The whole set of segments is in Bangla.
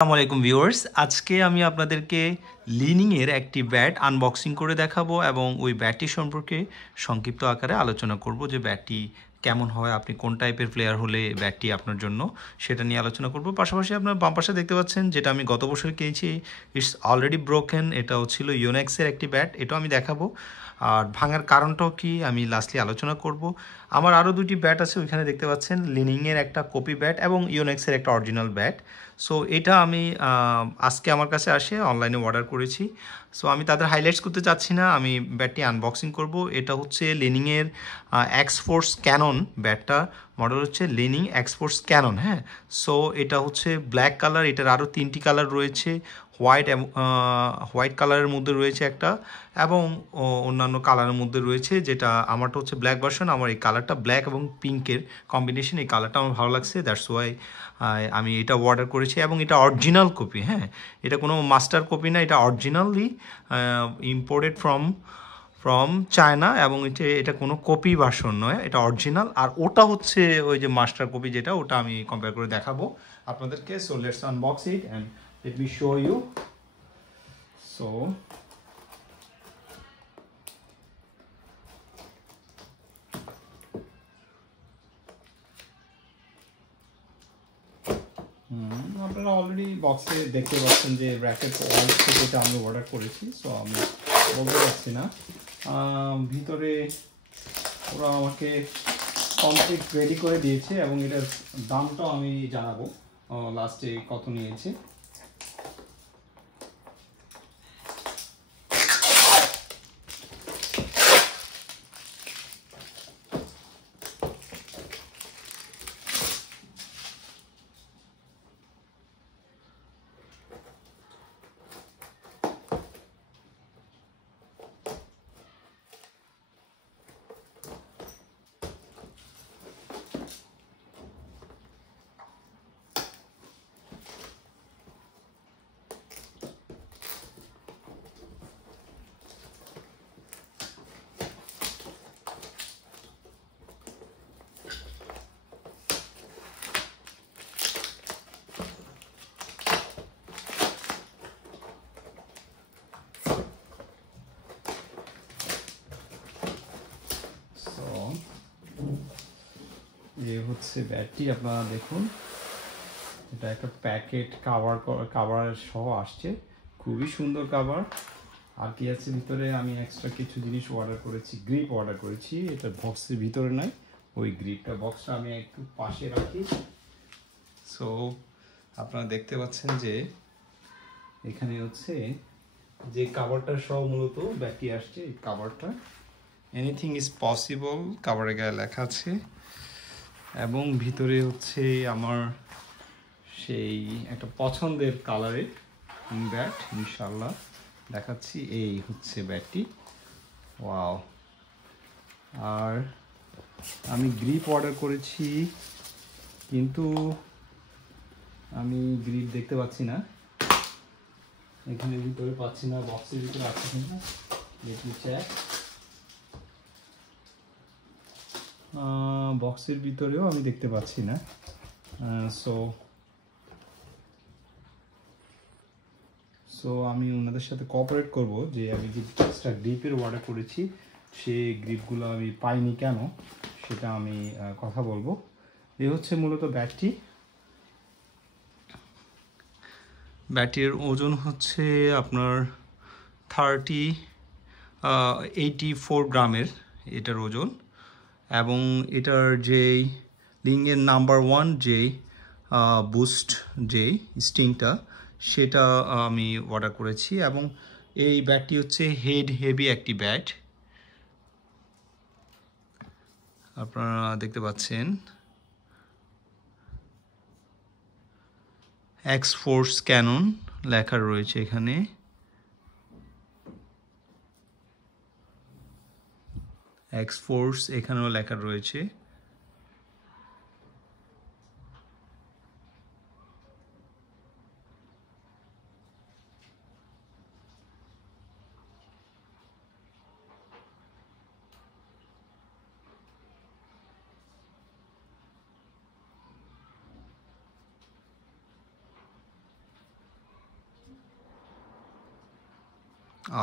আসসালামু আলাইকুম ভিউয়ার্স, আজকে আমি আপনাদেরকে লিনিংয়ের একটি ব্যাট আনবক্সিং করে দেখাবো এবং ওই ব্যাটটি সম্পর্কে সংক্ষিপ্ত আকারে আলোচনা করব যে ব্যাটটি কেমন হয়, আপনি কোন টাইপের প্লেয়ার হলে ব্যাটটি আপনার জন্য সেটা নিয়ে আলোচনা করব। পাশাপাশি আপনার বাম পাশে দেখতে পাচ্ছেন যেটা আমি গত বছর কিনেছি, ইটস অলরেডি ব্রোকেন। এটাও ছিল ইউনেক্সের একটি ব্যাট, এটাও আমি দেখাবো। আর ভাঙার কারণটাও কি আমি লাস্টলি আলোচনা করব। আমার আরও দুটি ব্যাট আছে, ওইখানে দেখতে পাচ্ছেন লিনিংয়ের একটা কপি ব্যাট এবং ইউনেক্সের একটা অরিজিনাল ব্যাট। সো এটা আমি আজকে আমার কাছে আসে, অনলাইনে অর্ডার করেছি। সো আমি তাদের হাইলাইটস করতে চাচ্ছি না, আমি ব্যাটটি আনবক্সিং করব। এটা হচ্ছে লিনিংয়ের এক্সফোর্স ক্যানন ব্যাটটা, মডেল হচ্ছে লিনিং এক্সফোর্স ক্যানন। হ্যাঁ, সো এটা হচ্ছে ব্ল্যাক কালার, এটার আরও তিনটি কালার রয়েছে। হোয়াইট কালারের মধ্যে রয়েছে একটা এবং অন্যান্য কালারের মধ্যে রয়েছে, যেটা আমারটা হচ্ছে ব্ল্যাক ভার্সন। আমার এই কালারটা ব্ল্যাক এবং পিঙ্কের কম্বিনেশন, এই কালারটা আমার ভালো লাগছে, দ্যাটস ওয়াই আমি এটা অর্ডার করেছি। এবং এটা অরিজিনাল কপি, হ্যাঁ, এটা কোনো মাস্টার কপি না, এটা অরিজিনালি ইম্পোর্টেড ফ্রম চায়না এবং এটা কোনো কপি ভার্সন নয়, এটা অরিজিনাল। আর ওটা হচ্ছে ওই যে মাস্টার কপি যেটা, ওটা আমি কম্পেয়ার করে দেখাবো আপনাদেরকে। So let's unbox it and let me show you. So আপনারা অলরেডি বক্সে দেখতে পাচ্ছেন যে র্যাকেট ওয়ার্ল্ড থেকে এটা আমি অর্ডার করেছি। সো আমি বলতে পারছি না, ভিতরে ওরা আমাকে কমপ্লিট রেডি করে দিয়েছে এবং এটার দামটাও আমি জানাবো লাস্টে কত নিয়েছে। এই হচ্ছে ব্যাটটি, আপনারা দেখুন, এটা একটা প্যাকেট কাভার সহ আসছে, খুবই সুন্দর কাভার। আর কি আছে ভিতরে, আমি এক্সট্রা কিছু জিনিস অর্ডার করেছি, গ্রিপ অর্ডার করেছি, এটা বক্সের ভিতরে নাই, ওই গ্রিপটা বক্সটা আমি একটু পাশে রাখি। সো আপনারা দেখতে পাচ্ছেন যে এখানে হচ্ছে যে কাভারটা সহ মূলত ব্যাটটি আসছে, এই কাভারটা এনিথিং ইজ পসিবল কাভারের গায়ে লেখা আছে। এবং ভিতরে হচ্ছে আমার সেই একটা পছন্দের কালারের ব্যাট, ইনশাল্লাহ দেখাচ্ছি। এই হচ্ছে ব্যাটটি, ওয়াও। আর আমি গ্রিপ অর্ডার করেছি, কিন্তু আমি গ্রিপ দেখতে পাচ্ছি না, এখানে ভিতরে পাচ্ছি না, বক্সের ভিতরে আছে কিনা দেখি চেক। বক্সের ভিতরেও আমি দেখতে পাচ্ছি না। সো আমি ওনাদের সাথে কোঅপারেট করব যে আমি যে এক্সট্রা গ্রিপের অর্ডার করেছি সেই গ্রিপগুলো আমি পাইনি কেন, সেটা আমি কথা বলবো। এই হচ্ছে মূলত ব্যাটটির ওজন হচ্ছে আপনার 84 গ্রামের এটার ওজন। এবং এটার যেই লিংয়ের নাম্বার 1 যে বুস্ট যে স্টিংটা, সেটা আমি অর্ডার করেছি। এবং এই ব্যাটটি হচ্ছে হেড হেভি একটি ব্যাট, আপনারা দেখতে পাচ্ছেন এক্সফোর্স ক্যানন লেখা রয়েছে এখানে। এক্সফোর্স এখানেও লেখা রয়েছে।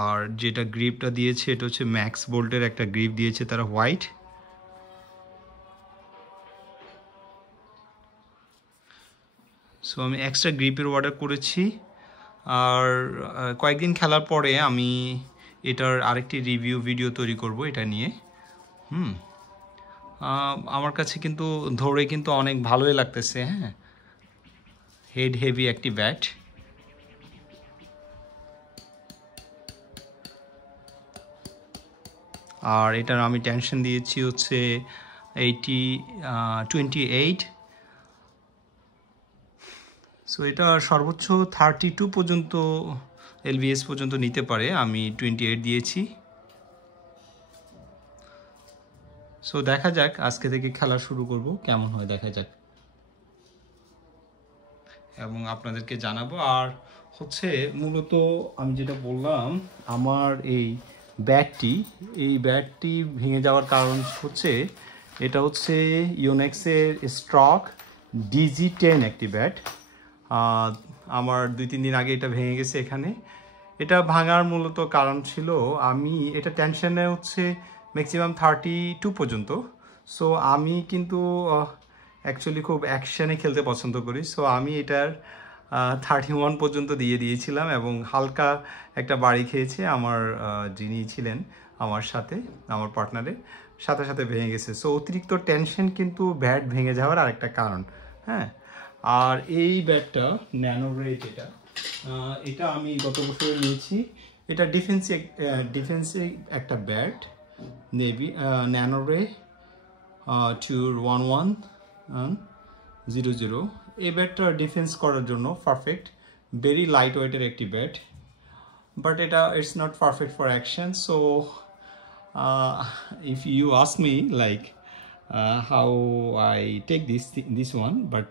আর যেটা গ্রিপটা দিয়েছে এটা হচ্ছে ম্যাক্স বোল্টের একটা গ্রিপ দিয়েছে তারা, হোয়াইট। সো আমি এক্সট্রা গ্রিপের অর্ডার করেছি। আর কয়েকদিন খেলার পরে আমি এটার আরেকটি রিভিউ ভিডিও তৈরি করব এটা নিয়ে। আমার কাছে কিন্তু ধরে কিন্তু অনেক ভালোই লাগতেছে। হ্যাঁ, হেড হেভি একটি ব্যাট। আর এটার আমি টেনশন দিয়েছি হচ্ছে 28। সো এটা সর্বোচ্চ 32 পর্যন্ত এলভিএস পর্যন্ত নিতে পারে, আমি 28 দিয়েছি। সো দেখা যাক, আজকে থেকে খেলা শুরু করব, কেমন হয় দেখা যাক এবং আপনাদেরকে জানাবো। আর হচ্ছে মূলত আমি যেটা বললাম, আমার এই ব্যাটটি ভেঙে যাওয়ার কারণ হচ্ছে এটা হচ্ছে ইউনেক্সের স্ট্রক DG10 একটি ব্যাট। আমার 2-3 দিন আগে এটা ভেঙে গেছে এখানে। এটা ভাঙার মূলত কারণ ছিল আমি এটা টেনশনে হচ্ছে ম্যাক্সিমাম 32 পর্যন্ত। সো আমি কিন্তু অ্যাকচুয়ালি খুব অ্যাকশানে খেলতে পছন্দ করি। সো আমি এটার 31 পর্যন্ত দিয়ে দিয়েছিলাম এবং হালকা একটা বাড়ি খেয়েছে আমার যিনি ছিলেন আমার সাথে, আমার পার্টনারের সাথে সাথে ভেঙে গেছে। সো অতিরিক্ত টেনশন কিন্তু ব্যাট ভেঙে যাওয়ার আরেকটা কারণ। হ্যাঁ, আর এই ব্যাটটা ন্যানোরে যেটা, এটা আমি গত বছরে নিয়েছি। এটা ডিফেন্সে একটা ব্যাট, নেভি ন্যানোরে 21100। এই ব্যাটটা ডিফেন্স করার জন্য পারফেক্ট, ভেরি লাইট ওয়েটের একটি ব্যাট, বাট এটা it's not perfect for action. So if you ask me like how I take this one, but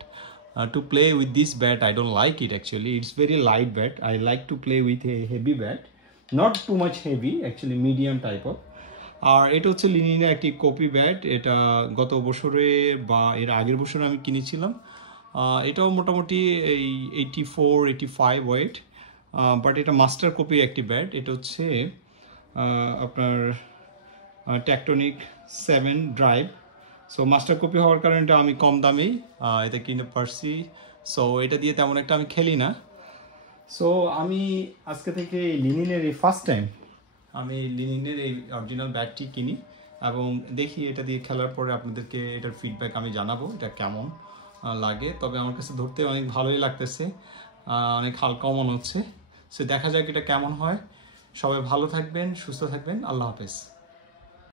to play with this bat I don't like it actually. It's very light bat. I like to play with a heavy bat, not too much heavy, actually medium type of. আর এটা হচ্ছে লিনিনের একটি কপি ব্যাট। এটা গত বছরে বা এর আগের বছরে আমি কিনেছিলাম। এটাও মোটামুটি এই 84-85 ওয়েট, বাট এটা মাস্টার কপি একটি ব্যাট। এটা হচ্ছে আপনার tectonic 7 drive. So master copy হওয়ার কারণে এটা আমি কম দামেই এটা কিনতে পারছি। সো এটা দিয়ে তেমন একটা আমি খেলি না। সো আমি আজকে থেকে লিনিনের এই ফার্স্ট টাইম আমি লিনিনের এই অরিজিনাল ব্যাটটি কিনি এবং দেখি এটা দিয়ে খেলার পরে আপনাদেরকে এটার ফিডব্যাক আমি জানাবো এটা কেমন লাগে। তবে আমার কাছে ধরতে অনেক ভালোই লাগতেছে, অনেক হালকাও মনে হচ্ছে। সো দেখা যাক এটা কেমন হয়। সবাই ভালো থাকবেন, সুস্থ থাকবেন। আল্লাহ হাফেজ।